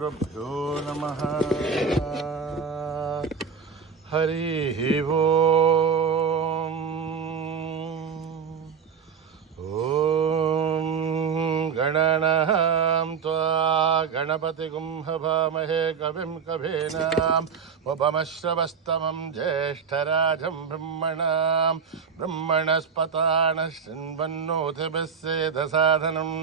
श्रीगुरुभ्यो नमः। हरिः ओम्। ॐ गणनां त्वा गणपतिगुं हवामहे कविं कवीनाम् उपमश्रवस्तमं ज्येष्ठराजं ब्रह्मणस्पतानः शृण्वन्नोतिभिः सेदसादनम्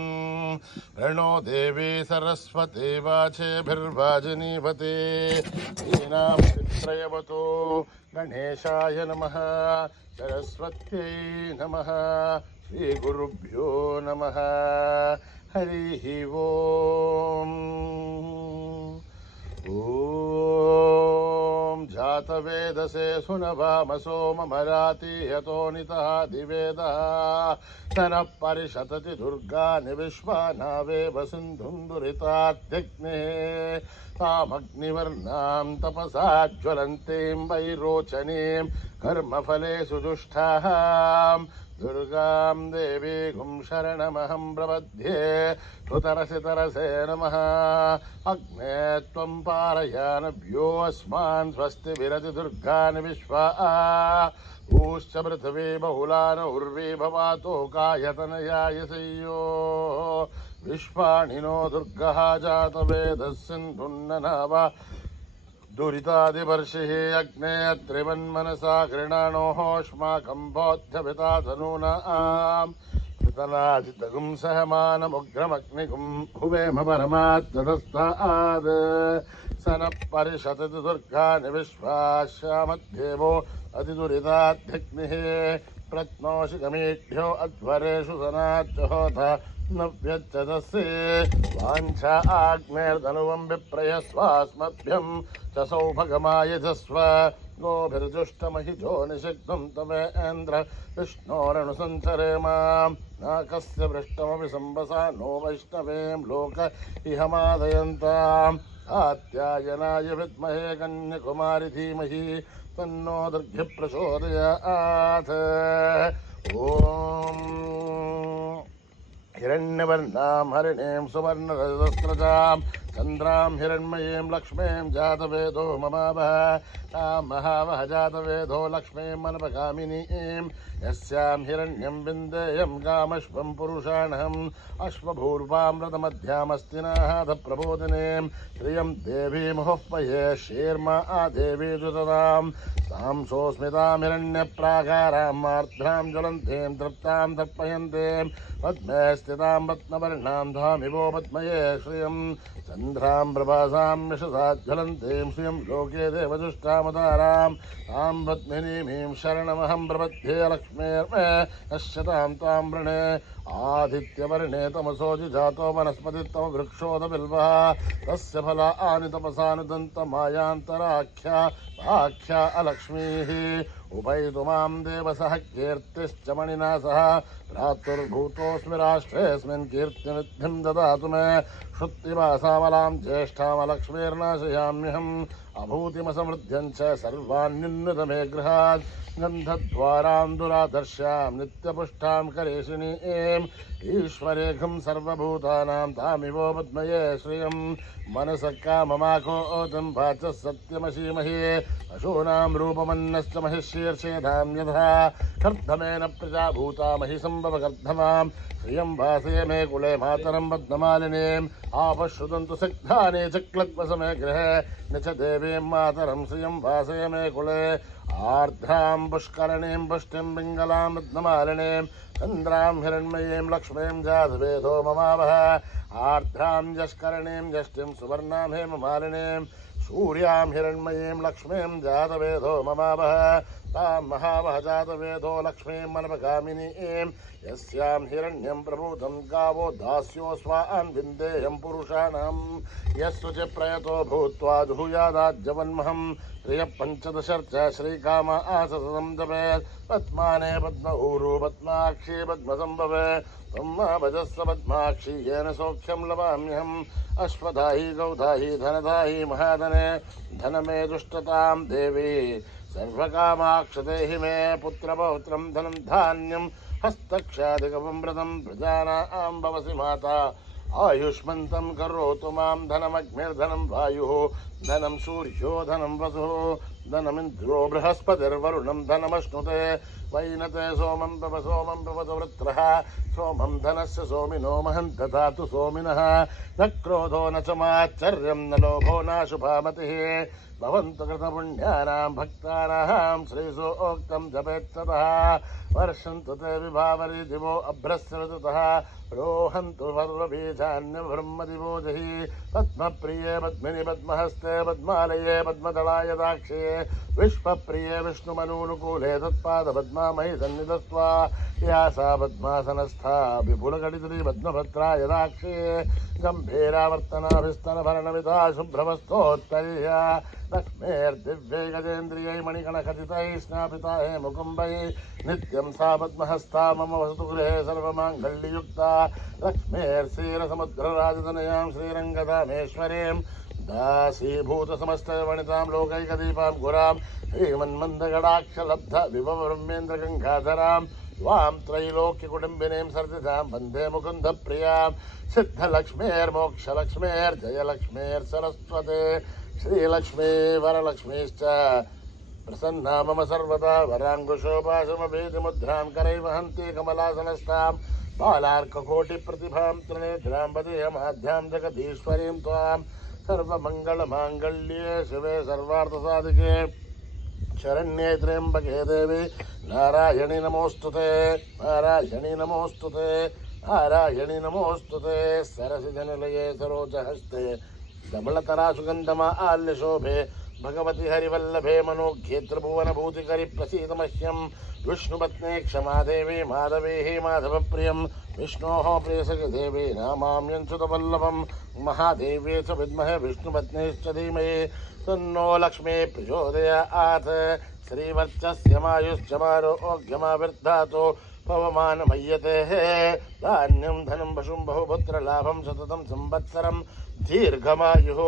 प्रणो देवी सरस्वती वाचेभिर्वाजिनीवती ीनां चित्रयवतो गणेशाय नमः सरस्वत्यै नमः श्रीगुरुभ्यो नमः। हरिः ओम्। ॐ जातवेदसे सुनवामसो ममराति यतो नितः दिवेदः तनः परिषतति दुर्गानि विश्वानावेव सिन्धुं दुरितात्यग्नेः तामग्निवर्णां तपसा ज्वलन्तीं वैरोचनीं कर्मफलेषु दुष्टां दुर्गां देवीं शरणमहं प्रपद्ये। तुतरसि तरसे नमः अग्ने त्वं पारयानभ्यो अस्मान् स्वस्ति विरति दुर्गानि विश्वा ऊश्च पृथिवी बहुलान उर्वी भवातो कायतनयायसय्यो विश्वाणिनो दुर्गः जातवेदः सिन्धुन्ननाव दुरितादिवर्षिः अग्ने त्रिवन्मनसा गृणाणोऽस्माकं बोध्यपिता तनूनाम् कृतलादितगुं सहमानमुग्रमग्निगुं हुवेम परमात्तदस्ताद् स नः परिषतति दुर्गानि विश्वास्यामध्येवो अतिदुरिताध्यग्निः प्रत्नोषि गमीढ्यो अध्वरेषु सनाज्जहोत नव्यच्चदस्ये वाञ्छा आग्नेर्धनुवं विप्रयस्वास्मभ्यं च सौभगमायजस्व गोभिर्जुष्टमहिजो निषिग्धं तमेन्द्र विष्णोरनुसञ्चरेम नाकस्य पृष्ठमपि सम्बसा नो वैष्णवें लोक इहमादयन्ताम् आत्यायनाय विद्महे कन्याकुमारी धीमहि तन्नो दुर्गे प्रचोदयात्। ॐ हिरण्यवर्णां हरिणीं सुवर्णरजस्रजां चन्द्रां हिरण्मयीं लक्ष्मीं जातवेदो ममावह तां महावह जातवेदो लक्ष्मीं मनपगामिनीं यस्यां हिरण्यं विन्देयं गामश्वं पुरुषाणहम् अश्वभूर्वामृतमध्यामस्तिनाथ प्रबोधिनीं प्रियं देवीं हुःपये शीर्मा देवी दुततां तां सोऽस्मितां हिरण्यप्राकारां मार्द्रां ज्वलन्तीं तृप्तां तर्पयन्तीं पद्मे स्थितां रत्नवर्णां धामिवो पद्मये श्रियं चन्द्रां प्रभासां यशसा ज्वलन्तीं श्रियं लोके देवदुष्टामतारां तां पद्मिनीं शरणमहं प्रपद्ये लक्ष्मीर्मे नश्यतां तां वृणे आदित्यवर्णे तमसोऽजि जातो वनस्पतितम वृक्षोदबिल्वः तस्य फलानि तपसानुदन्तमायान्तराख्या आख्या अलक्ष्मीः उभयतु मां देवसः कीर्तिश्च मणिना सह भ्रातुर्भूतोऽस्मि राष्ट्रेऽस्मिन् कीर्तिमिद्धिं ददातु मे श्रुत्तिवासामलां ज्येष्ठामलक्ष्मीर्नाशयाम्यहम् अभूतिमसमृद्ध्यं च सर्वान्युन्नतमे गृहात् गन्धद्वारां दुरादर्शां नित्यपुष्टां करेशिनीं ईश्वरेघं सर्वभूतानां तामिवो पद्मये श्रियं मनसः काममाकोऽतं वाचः सत्यमशीमहि पशूनां रूपमन्नश्च महिषीर्षेधां यथा कर्धमेन प्रजा भूता महि सम्भवकर्धमां श्रियं वासये मे कुले मातरं पद्ममालिनीम् आपश्रुतन्तु सिग्धानि चक्लद्वसमे गृहे न च देवीं मातरं श्रियं वासये मे कुले आर्द्रां पुष्करणीं पुष्टिं पिङ्गलां रत्नमालिनीं चन्द्रां हिरण्मयीं लक्ष्मीं जातवेदो ममावह आर्द्रां यष्करणीं यष्टिं सुवर्णां हेममालिनीं सूर्यां हिरण्मयीं लक्ष्मीं जातवेदो ममावह तां महावह जातवेदो लक्ष्मीं मनपगामिनीं यस्यां हिरण्यं प्रभूतं गावो दास्यो स्वान् विन्देयं पुरुषाणां यस्सु च प्रयतो भूत्वा जुहुयादाज्जवन्महं प्रियः पञ्चदशर्च श्रीकाम आससं जपेत् पद्माने पद्मऊरु पद्माक्षी पद्मसम्भवे त्वं भजस्व पद्माक्षी येन सौख्यं लभाम्यहम् अश्वदायी गौदायी धनदायी महाधने धनमे दुष्टतां देवी सर्वकामाक्षदेहि मे पुत्रपौत्रं धनं धान्यं हस्तक्षादिकमृतं प्रजानां भवसि माता आयुष्मन्तं करोतु मां धनमग्निर्धनं वायुः धनं सूर्यो धनं वसुः धनमिन्द्रो बृहस्पतिर्वरुणं धनमश्नुते वैनते सोमं पवतो वृत्रः सोमं धनस्य सोमिनो महं ददातु सोमिनः न क्रोधो न च माच्छर्यं न लोभो नाशुभामतिः भवन्तु कृतपुण्यानां भक्तानां श्रीसोक्तं जपेत्ततः वर्षन्तु ते विभावरी दिवो अभ्रस्य विदुतः रोहन्तु सर्वबीजान्यब्रह्मदिवो जहि पद्मप्रिये पद्मिनि पद्महस्ते पद्मालये पद्मदलाय दाक्षे विश्वप्रिये विष्णुमनूनुकूले तत्पादपद्मामयि सन्निधत्वा या सा पद्मासनस्था विपुलकटितरी पद्मभद्राय दाक्षे गम्भीरावर्तनाभिस्तनभरणमिता शुभ्रमस्तोत्तरीया लक्ष्मीर्दिव्यै गजेन्द्रियै मणिकणखचितैः स्नापितायै मुकुम्बैः नित्यं सा पद्महस्ता मम वसतु गृहे सर्वमाङ्गल्ययुक्ता लक्ष्मीर्क्षीरसमुद्रराजतनयां श्रीरङ्गधामेश्वरीं दासीभूतसमस्तवनितां लोकैकदीपां गुरां श्रीमन्मन्दगडाक्षलब्ध विभवब्रह्मेन्द्रगङ्गाधरां त्वां त्रैलोक्यकुटुम्बिनीं सर्जितां वन्दे मुकुन्दप्रियां सिद्धलक्ष्मीर्मोक्षलक्ष्मीर्जयलक्ष्मीर्सरस्वते श्रीलक्ष्मी वरलक्ष्मीश्च प्रसन्ना मम सर्वदा वराङ्कुशोपाशमभीतिमुद्रां करैर्वहन्ति कमलासनस्तां बालार्ककोटिप्रतिभां त्रिनेत्रां वदेयमाद्यां जगदीश्वरीं त्वां सर्वमङ्गलमाङ्गल्ये शिवे सर्वार्थसाधिके शरण्ये त्र्यम्बके देवी नारायणी नमोस्तुते नारायणी नमोस्तुते नारायणी नमोस्तुते सरसिजनिलये सरोजहस्ते धवलतरा सुगन्धमा आल्यशोभे भगवति हरिवल्लभे मनोज्ञे त्रिभुवनभूतिकरि प्रसीदमह्यं विष्णुपत्नी क्षमा देवी माधवेः माधवप्रियं विष्णोः प्रियसखि देवी नामाम्यञ्च्युतवल्लभं महादेव्ये च विद्महे विष्णुपत्नीश्च धीमहि तन्नो लक्ष्मी प्रचोदयात् श्रीवर्चस्य मायुश्च मारोग्यमाविर्धातो पवमानमय्यते धान्यं धनं पशुं बहुपुत्रलाभं सततं संवत्सरं दीर्घमायुः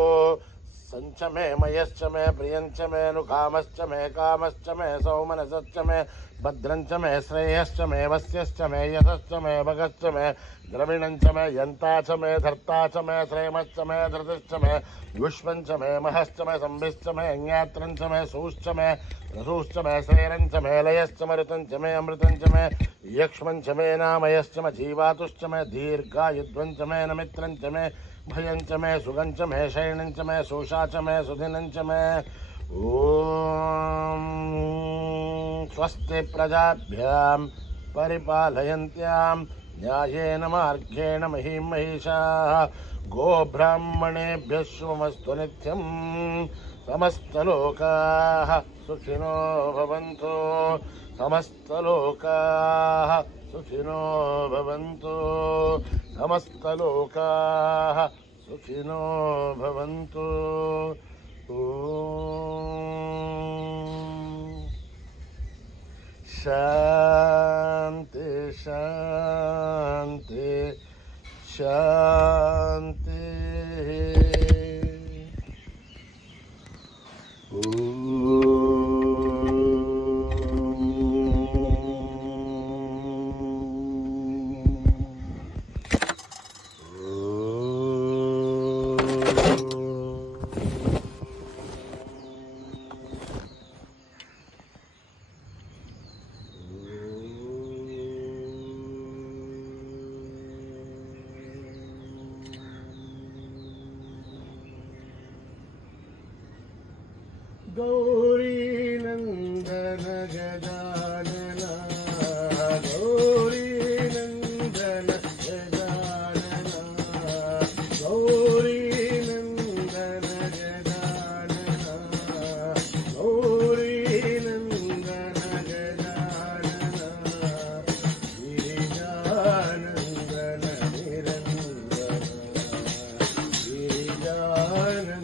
संच मे मयश्च मे प्रियंच मे नुकामश्च मे कामश्च मे सौमनसश्च मे भद्रंच मे श्रेयश्च मे वस्यश्च मे यशश्च मे भगश्च मे द्रविणंच मे यन्ता च मे धर्ता च मे श्रेमश्च मे धृतिश्च मे विश्वंच मे महश्च मे संभिश्च मे ज्ञात्रंच मे सूश्च मे रसूश्च मे श्रेरंच मे लयश्च मरुतंच मे अमृतंच मे यक्ष्मंच मे नामयश्च मे जीवातुश्च मे दीर्घायुध्वंच मे नमित्रंच मे भयंच मे सुगंच मे शयनंच मे सुषा च मे सुधिनंच मे ओम स्वस्ति प्रजाभ्यां परिपालयन्त्यां न्यायेन मार्गेण महीं महिषाः गोब्राह्मणेभ्यः शुभमस्तु नित्यं समस्तलोकाः सुखिनो भवन्तु समस्तलोकाः सुखिनो भवन्तु समस्तलोकाः सुखिनो भवन्तु शांति शांति शांति गौरी नंदन गजानना गौरी नंदन गजानना गौरी नंदन गजानना गौरी नंदन गजानना गिरिजानंदन निरंजन गिरिजानंदन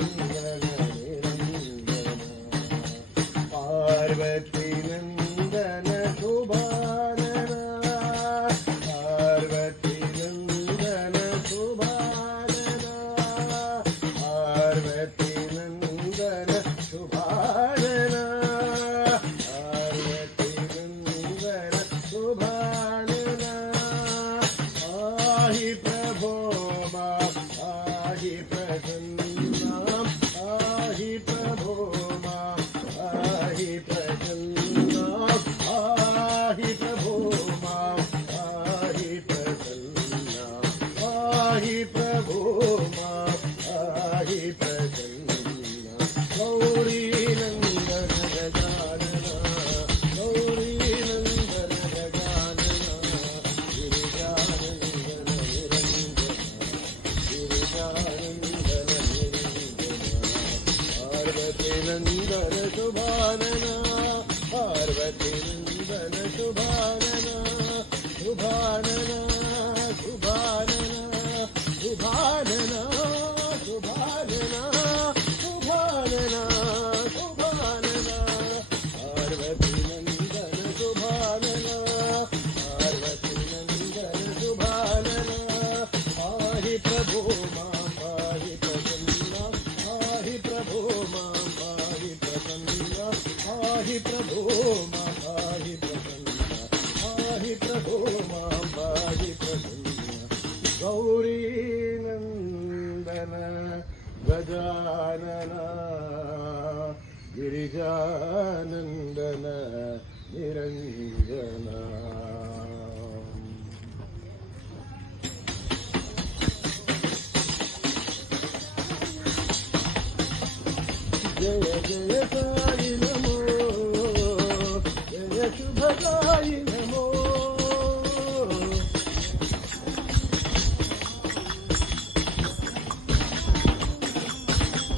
पाहि प्रसन्ना पाहि प्रभो मां पाहि प्रसन्ना पाहि प्रभो मां पाहि प्रसन्ना पाहि प्रभो मां पाहि प्रसन्ना गौरी नंदन गजानना गौरी नंदन गजानना गिरिजानंदन निरंजन पार्वती नंदन शुभानना पार्वती नंदन शुभानना शुभानना शुभानना शुभानना शुभानना शुभानना शुभानना पार्वती नंदन शुभानना पार्वती नंदन शुभानना पाहि प्रभो मां पाहि प्रसन्ना पाहि प्रभो मां पाहि प्रसन्ना पाहि प्रभो मां पाहि प्रसन्ना पाहि प्रभो मां पाहि प्रसन्ना गौरी नंदन गजानना गिरिजानंदन निरंजना जय जय साई नमो जय शुभ साई नमो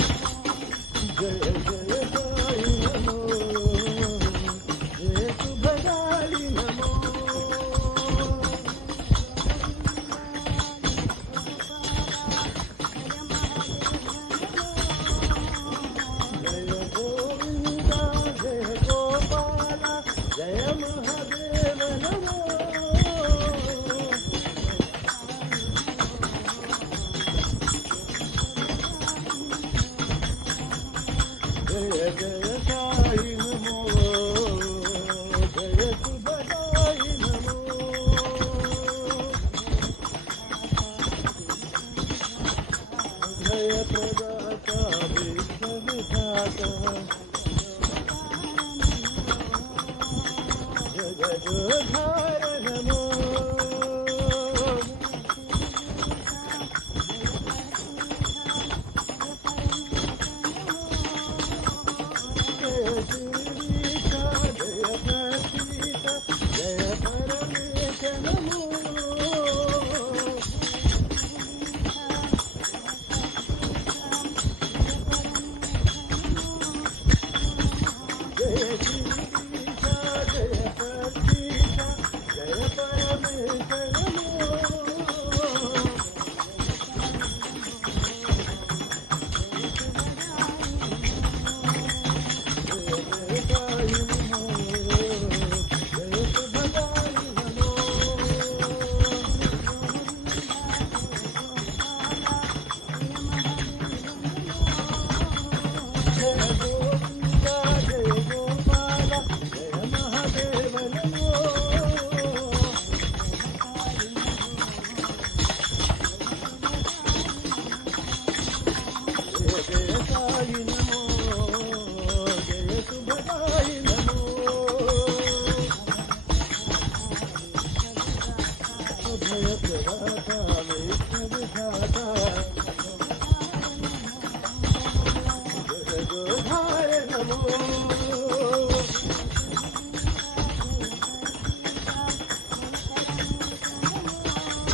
जय जय साई नमो जय शुभ साई नमो जय गोविंदा जय गोपाला जय महादेव नमो जय जय साई नमो जय शुभ साई नमो जय प्रदाता विश्व विधाता जगद्धार नमो जय श्रीशा जय प्रसीता जय परमेश नमो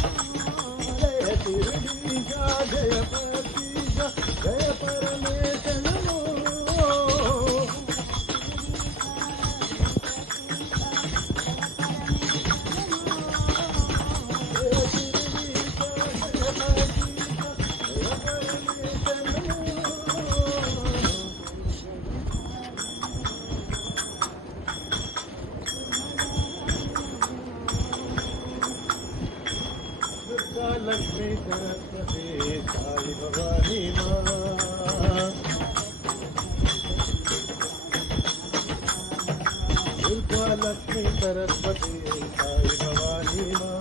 जय श्रीशा जय प्रसीता जय परमेश नमो लक्ष्मी सरस्वती साई भवानी माँ दुर्गा लक्ष्मी सरस्वती साई भवानी माँ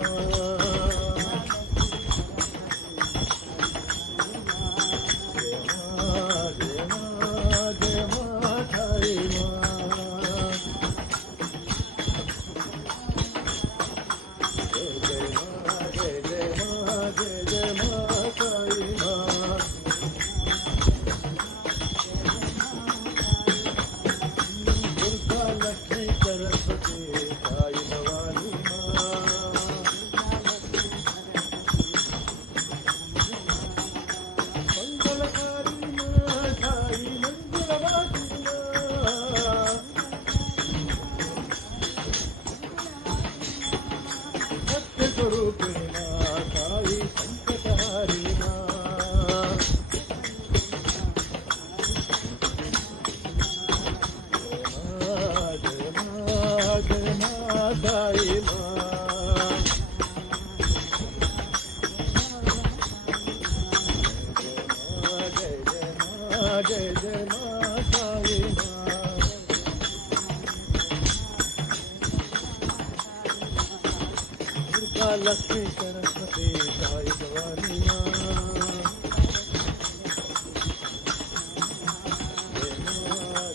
लक्ष्मी सरस्वती साई भवानी माँ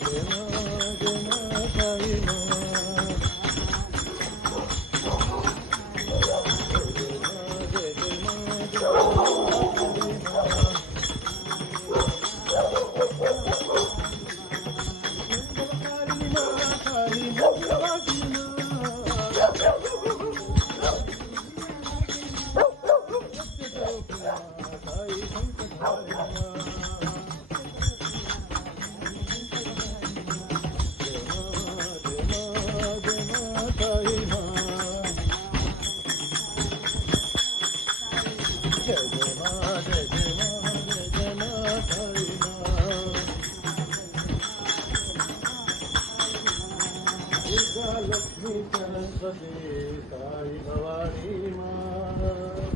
जय माँ साई माँ लक्ष्मी सरस्वती साई भवानी माँ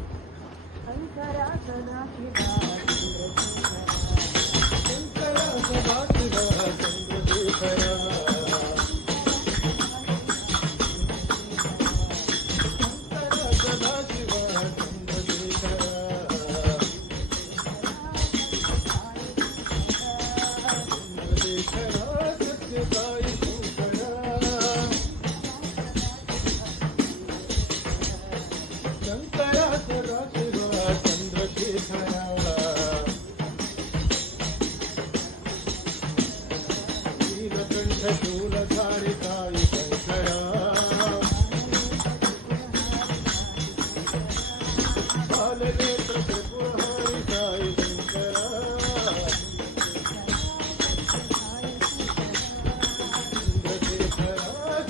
शंकरा सदा शिवा चंद्रशेखरा शूलधारी साई शंकरा बालनेत्र त्रिपुरहारी साई शंकरा चंद्रशेखरा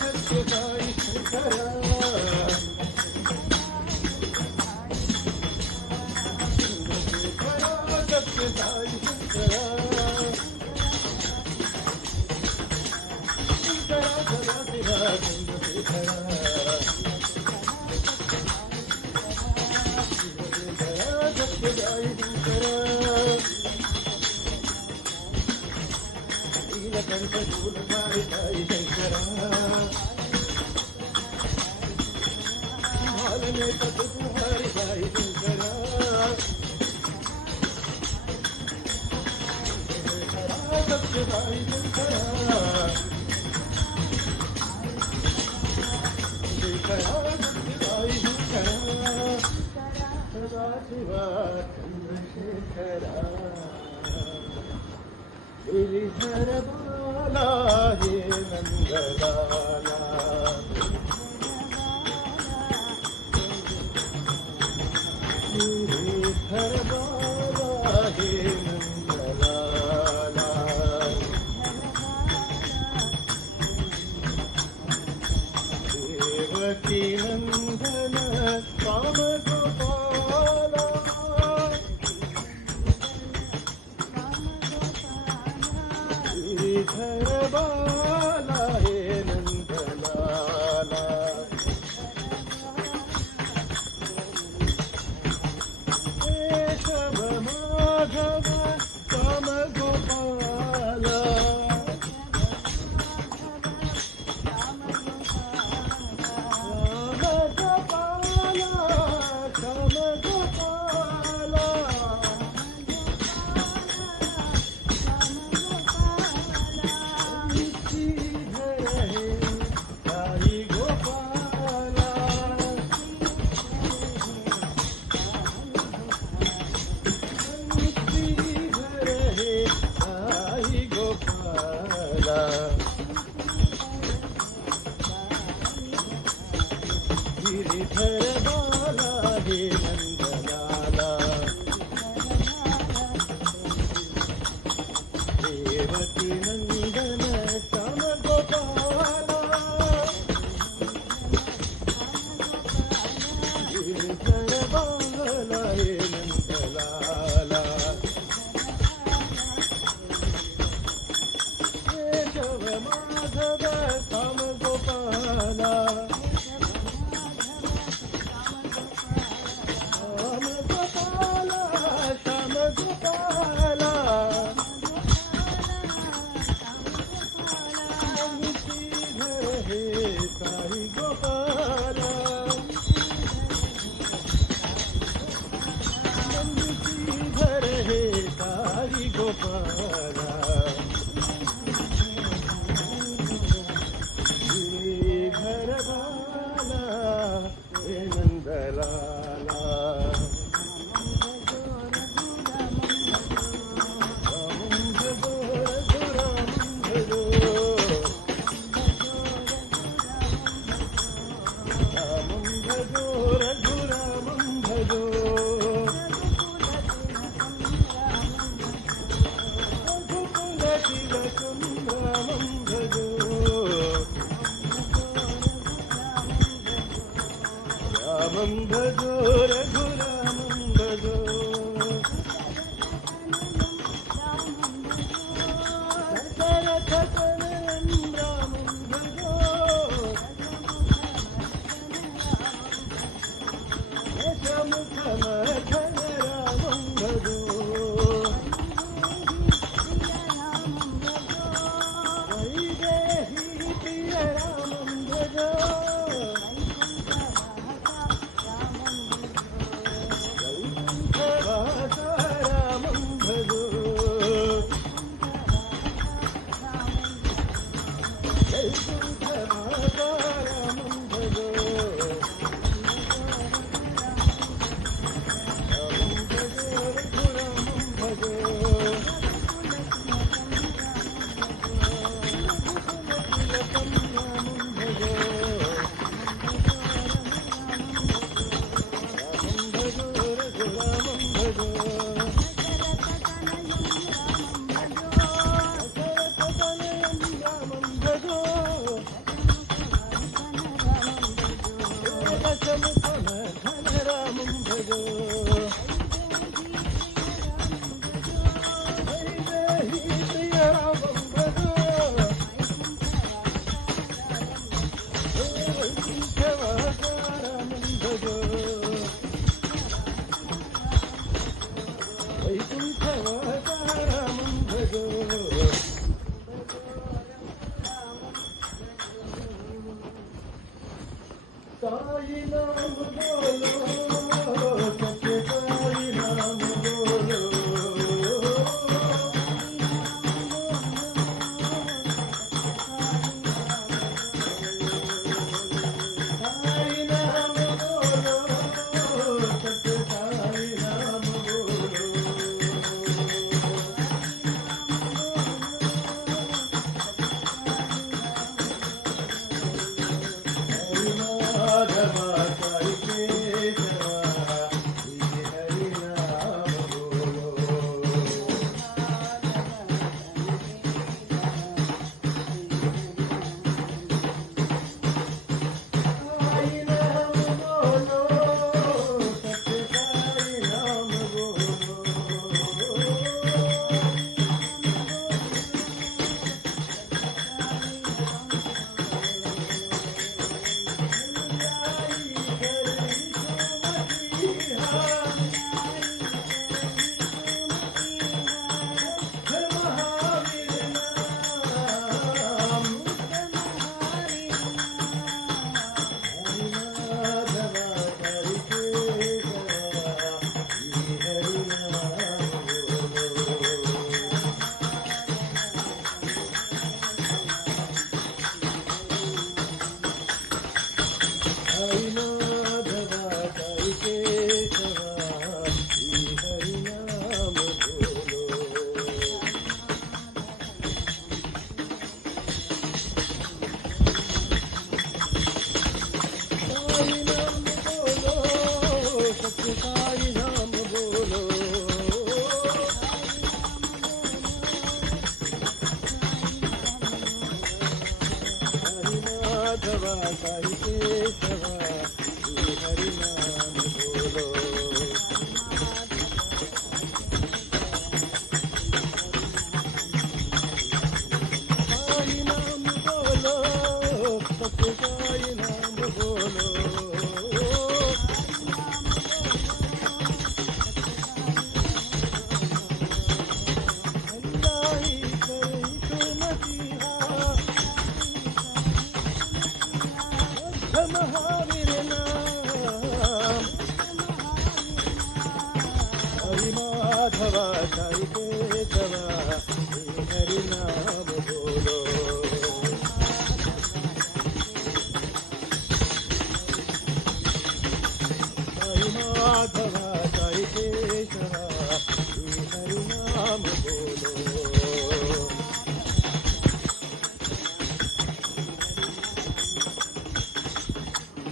सत्य साई शंकरा चंद्रशेखरा सत्य साई शंकरा गिरिधर बाला हे नंदलाला गिरिधर बाला हे नंदलाला देवकी नंदन काम गोपाला गिरिधर बाला हे नंदलाला केशव माधव गोपाला श्रीधरबाला हे नंदलाला रामं भजो रघुरामं भजो रामं भजो रघुरामं भजो रघुकुलतिलकं रामं भजो रामं भजो रघुरामं भजो दशरथतनयं रामं भजो दशमुखमर्धन रामं भजो वैदेही प्रिय रामं भजो वैकुण्ठवासा रामं भजो वैकुण्ठवासा रामं भजो रामं भजो रघुरामं भजो रघुकुलतिलकं रामं भजो रामं भजो रघुरामं भजो दशरथतनयं रामं भजो दशमुखमर्धन रामं भजो वैदेही प्रिय रामं भजो वैकुण्ठवासा रामं भजो वैकुण्ठवासा रामं भजो साई नाम बोलो सच्चे साई नाम बोलो साई नाम बोलो सच्चे साई नाम बोलो हरि माधवा साई केशवा श्री हरि नाम बोलो साई नाम बोलो सच्चे साई नाम बोलो हरि माधवा साई केशवा श्री हरि नाम बोलो साई नाम बोलो सच्चे साई नाम बोलो हरि माधवा साई केशवा श्री हरि नाम बोलो साई नाम बोलो सच्चे साई नाम बोलो अल्लाही करी सुमतिहा महावीर नाम हरि माधवा साई केशवा श्री हरि नाम बोलो साई माधवा साई केशवा श्री हरि नाम बोलो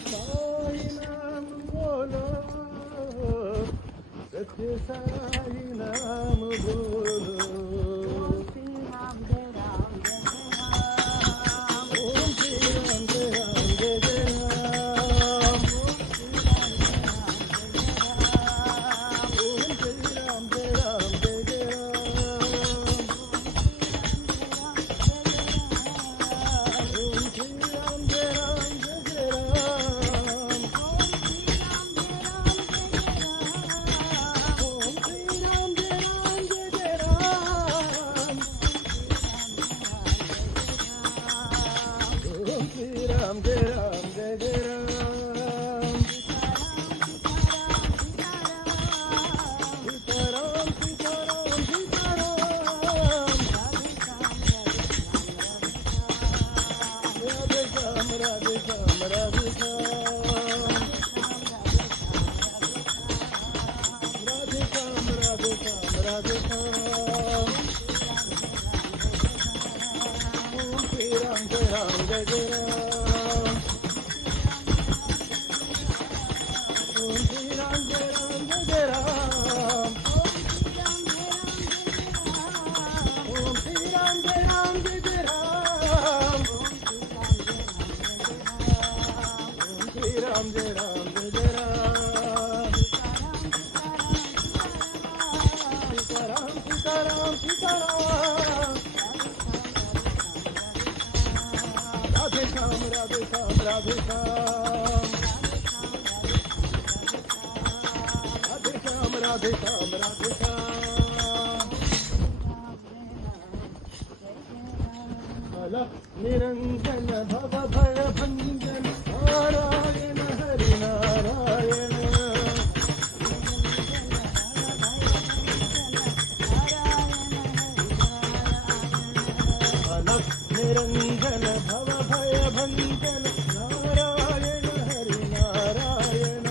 साई नाम बोलो सत्य साई नाम बोलो ओम श्री राम जय राम जय जय राम ओम श्री राम जय राम जय जय राम ओम श्री राम जय राम जय जय राम ओम श्री राम जय राम जय जय राम ओम श्री राम जय राम जय जय राम सीताराम सीताराम सीताराम राधे श्याम राधे श्याम राधे श्याम राधे श्याम राधे श्याम राधे श्याम ओम श्री राम जय राम जय जय राम ओम श्री राम जय राम जय जय राम ओम श्री राम जय राम जय जय राम ओम श्री राम जय राम जय जय राम सीताराम सीताराम सीताराम राधे श्याम राधे श्याम राधे श्याम राधे श्याम राधे श्याम राधे श्याम अलख निरंजन भव भय भंजन नारायण हरि नारायण अलख निरंजन भव भय भंजन नारायण हरि नारायण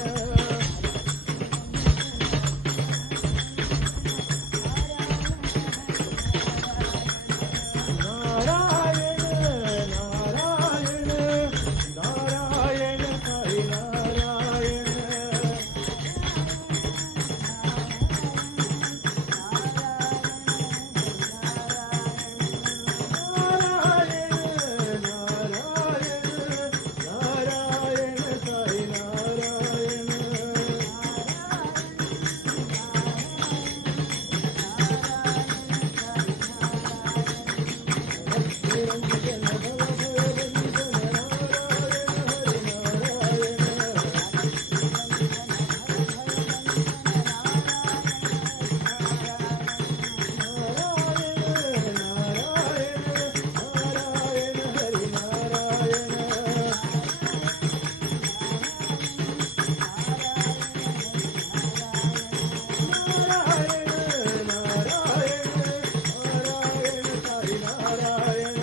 नारायण नारायण नारायण हरि नारायण नारायण नारायण नारायण हरि नारायण निरंजन भव भय भंजन नारायण हरि नारायण नारायण नारायण नारायण हरि नारायण नारायण नारायण नारायण हरि नारायण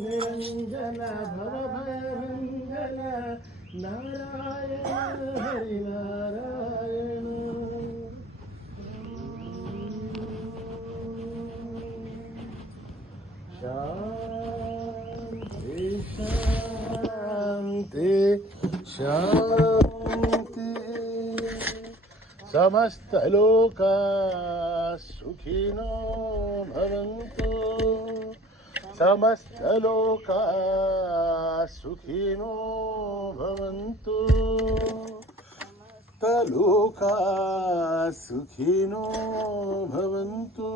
निरंजन भव भय भंजन नारायण हरि नारायण शांति शांति शांति समस्त लोका सुखिनो भवन्तु समस्त लोका सुखिनो भवन्तु लोका सुखिनो भवन्तु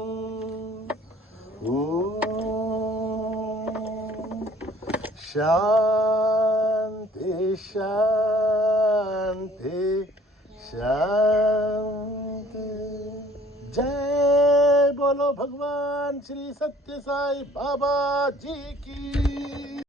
शांति शांति शांति। जय बोलो भगवान श्री सत्य साई बाबा जी की।